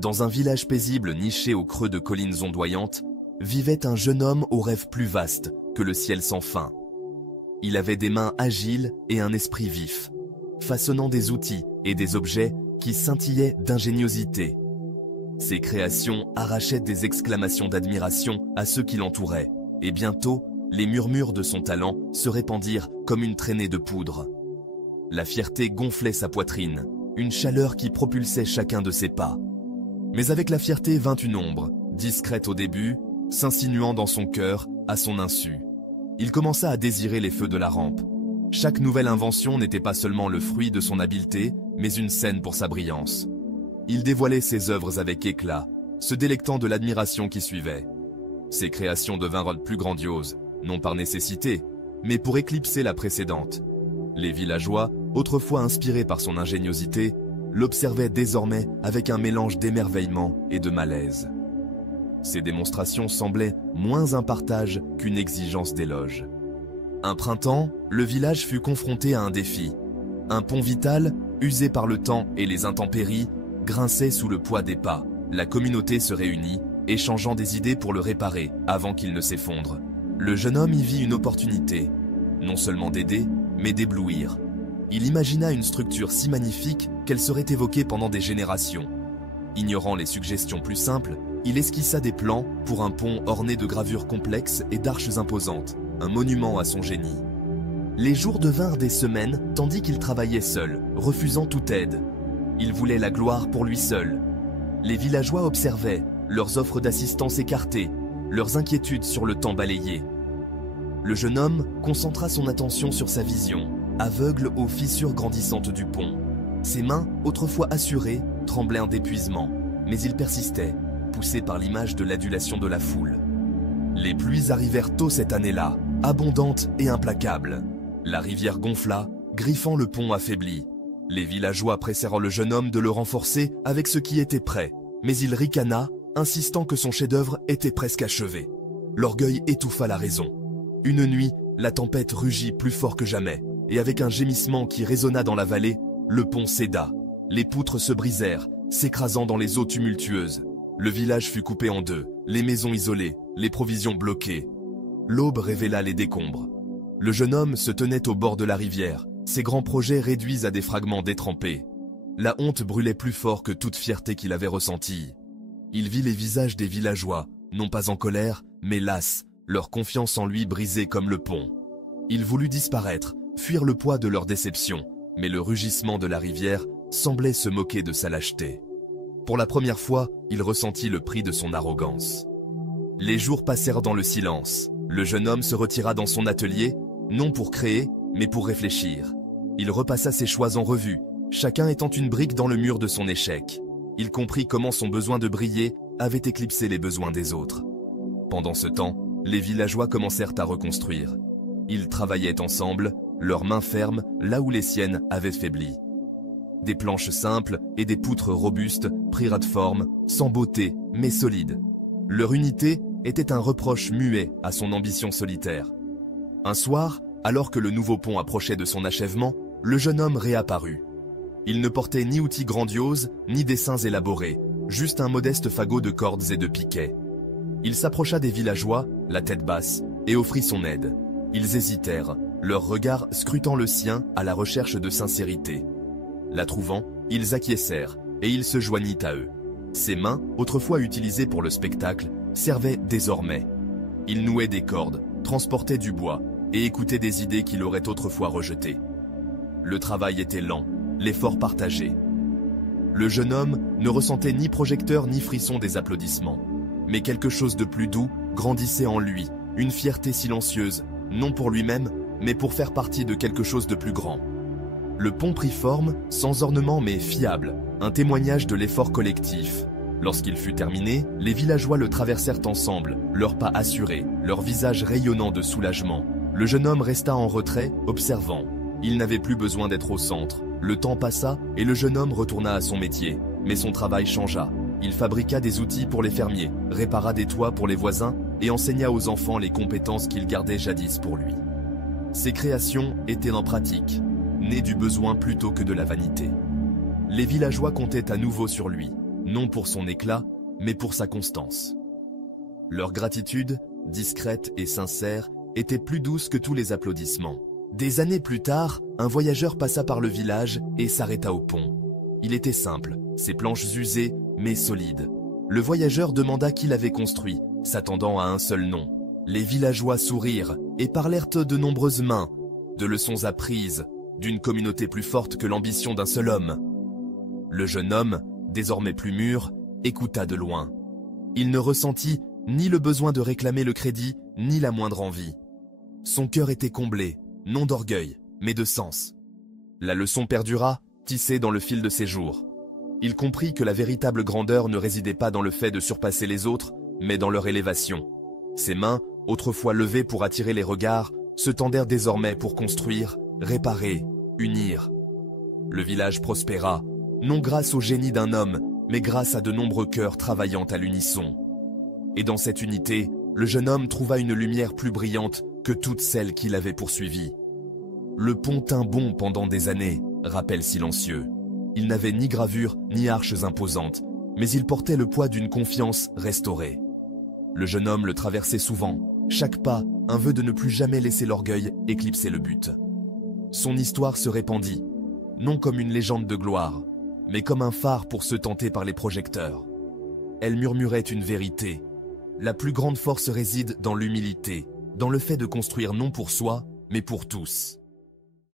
Dans un village paisible niché au creux de collines ondoyantes, vivait un jeune homme aux rêves plus vastes que le ciel sans fin. Il avait des mains agiles et un esprit vif, façonnant des outils et des objets qui scintillaient d'ingéniosité. Ses créations arrachaient des exclamations d'admiration à ceux qui l'entouraient, et bientôt, les murmures de son talent se répandirent comme une traînée de poudre. La fierté gonflait sa poitrine, une chaleur qui propulsait chacun de ses pas. Mais avec la fierté vint une ombre, discrète au début, s'insinuant dans son cœur, à son insu. Il commença à désirer les feux de la rampe. Chaque nouvelle invention n'était pas seulement le fruit de son habileté, mais une scène pour sa brillance. Il dévoilait ses œuvres avec éclat, se délectant de l'admiration qui suivait. Ses créations devinrent plus grandioses, non par nécessité, mais pour éclipser la précédente. Les villageois, autrefois inspirés par son ingéniosité, l'observaient désormais avec un mélange d'émerveillement et de malaise. Ces démonstrations semblaient moins un partage qu'une exigence d'éloge. Un printemps, le village fut confronté à un défi. Un pont vital, usé par le temps et les intempéries, grinçait sous le poids des pas. La communauté se réunit, échangeant des idées pour le réparer avant qu'il ne s'effondre. Le jeune homme y vit une opportunité, non seulement d'aider, mais d'éblouir. Il imagina une structure si magnifique qu'elle serait évoquée pendant des générations. Ignorant les suggestions plus simples, il esquissa des plans pour un pont orné de gravures complexes et d'arches imposantes, un monument à son génie. Les jours devinrent des semaines tandis qu'il travaillait seul, refusant toute aide. Il voulait la gloire pour lui seul. Les villageois observaient, leurs offres d'assistance écartées, leurs inquiétudes sur le temps balayé. Le jeune homme concentra son attention sur sa vision, aveugle aux fissures grandissantes du pont. Ses mains, autrefois assurées, tremblaient d'épuisement, mais il persistait, poussé par l'image de l'adulation de la foule. Les pluies arrivèrent tôt cette année-là, abondantes et implacables. La rivière gonfla, griffant le pont affaibli. Les villageois pressèrent le jeune homme de le renforcer avec ce qui était prêt, mais il ricana, insistant que son chef-d'œuvre était presque achevé. L'orgueil étouffa la raison. Une nuit, la tempête rugit plus fort que jamais, et avec un gémissement qui résonna dans la vallée, le pont céda. Les poutres se brisèrent, s'écrasant dans les eaux tumultueuses. Le village fut coupé en deux, les maisons isolées, les provisions bloquées. L'aube révéla les décombres. Le jeune homme se tenait au bord de la rivière, ses grands projets réduits à des fragments détrempés. La honte brûlait plus fort que toute fierté qu'il avait ressentie. Il vit les visages des villageois, non pas en colère, mais las, leur confiance en lui brisée comme le pont. Il voulut disparaître, fuir le poids de leur déception, mais le rugissement de la rivière semblait se moquer de sa lâcheté. Pour la première fois, il ressentit le prix de son arrogance. Les jours passèrent dans le silence. Le jeune homme se retira dans son atelier, non pour créer, mais pour réfléchir. Il repassa ses choix en revue, chacun étant une brique dans le mur de son échec. Il comprit comment son besoin de briller avait éclipsé les besoins des autres. Pendant ce temps, les villageois commencèrent à reconstruire. Ils travaillaient ensemble, leurs mains fermes là où les siennes avaient faibli. Des planches simples et des poutres robustes prirent de forme, sans beauté, mais solides. Leur unité était un reproche muet à son ambition solitaire. Un soir, alors que le nouveau pont approchait de son achèvement, le jeune homme réapparut. Il ne portait ni outils grandioses, ni dessins élaborés, juste un modeste fagot de cordes et de piquets. Il s'approcha des villageois, la tête basse, et offrit son aide. Ils hésitèrent, leur regard scrutant le sien à la recherche de sincérité. La trouvant, ils acquiescèrent, et il se joignit à eux. Ses mains, autrefois utilisées pour le spectacle, servaient désormais. Il nouait des cordes, transportait du bois, et écoutait des idées qu'il aurait autrefois rejetées. Le travail était lent, l'effort partagé. Le jeune homme ne ressentait ni projecteur ni frisson des applaudissements. Mais quelque chose de plus doux grandissait en lui, une fierté silencieuse, non pour lui-même, mais pour faire partie de quelque chose de plus grand. Le pont prit forme, sans ornement mais fiable, un témoignage de l'effort collectif. Lorsqu'il fut terminé, les villageois le traversèrent ensemble, leurs pas assurés, leurs visages rayonnants de soulagement. Le jeune homme resta en retrait, observant. Il n'avait plus besoin d'être au centre. Le temps passa et le jeune homme retourna à son métier. Mais son travail changea. Il fabriqua des outils pour les fermiers, répara des toits pour les voisins et enseigna aux enfants les compétences qu'il gardait jadis pour lui. Ses créations étaient en pratique, nées du besoin plutôt que de la vanité. Les villageois comptaient à nouveau sur lui, non pour son éclat, mais pour sa constance. Leur gratitude, discrète et sincère, était plus douce que tous les applaudissements. Des années plus tard, un voyageur passa par le village et s'arrêta au pont. Il était simple, ses planches usées, mais solides. Le voyageur demanda qui l'avait construit, s'attendant à un seul nom. Les villageois sourirent et parlèrent de nombreuses mains, de leçons apprises, d'une communauté plus forte que l'ambition d'un seul homme. Le jeune homme, désormais plus mûr, écouta de loin. Il ne ressentit ni le besoin de réclamer le crédit, ni la moindre envie. Son cœur était comblé, non d'orgueil, mais de sens. La leçon perdura, tissée dans le fil de ses jours. Il comprit que la véritable grandeur ne résidait pas dans le fait de surpasser les autres, mais dans leur élévation. Ses mains, autrefois levées pour attirer les regards, se tendèrent désormais pour construire, réparer, unir. Le village prospéra, non grâce au génie d'un homme, mais grâce à de nombreux cœurs travaillant à l'unisson. Et dans cette unité, le jeune homme trouva une lumière plus brillante que toutes celles qu'il avait poursuivies. Le pont tint bon pendant des années, rappel silencieux. Il n'avait ni gravure ni arches imposantes, mais il portait le poids d'une confiance restaurée. Le jeune homme le traversait souvent, chaque pas un vœu de ne plus jamais laisser l'orgueil éclipser le but. Son histoire se répandit, non comme une légende de gloire, mais comme un phare pour ceux tentés par les projecteurs. Elle murmurait une vérité. La plus grande force réside dans l'humilité, dans le fait de construire non pour soi, mais pour tous.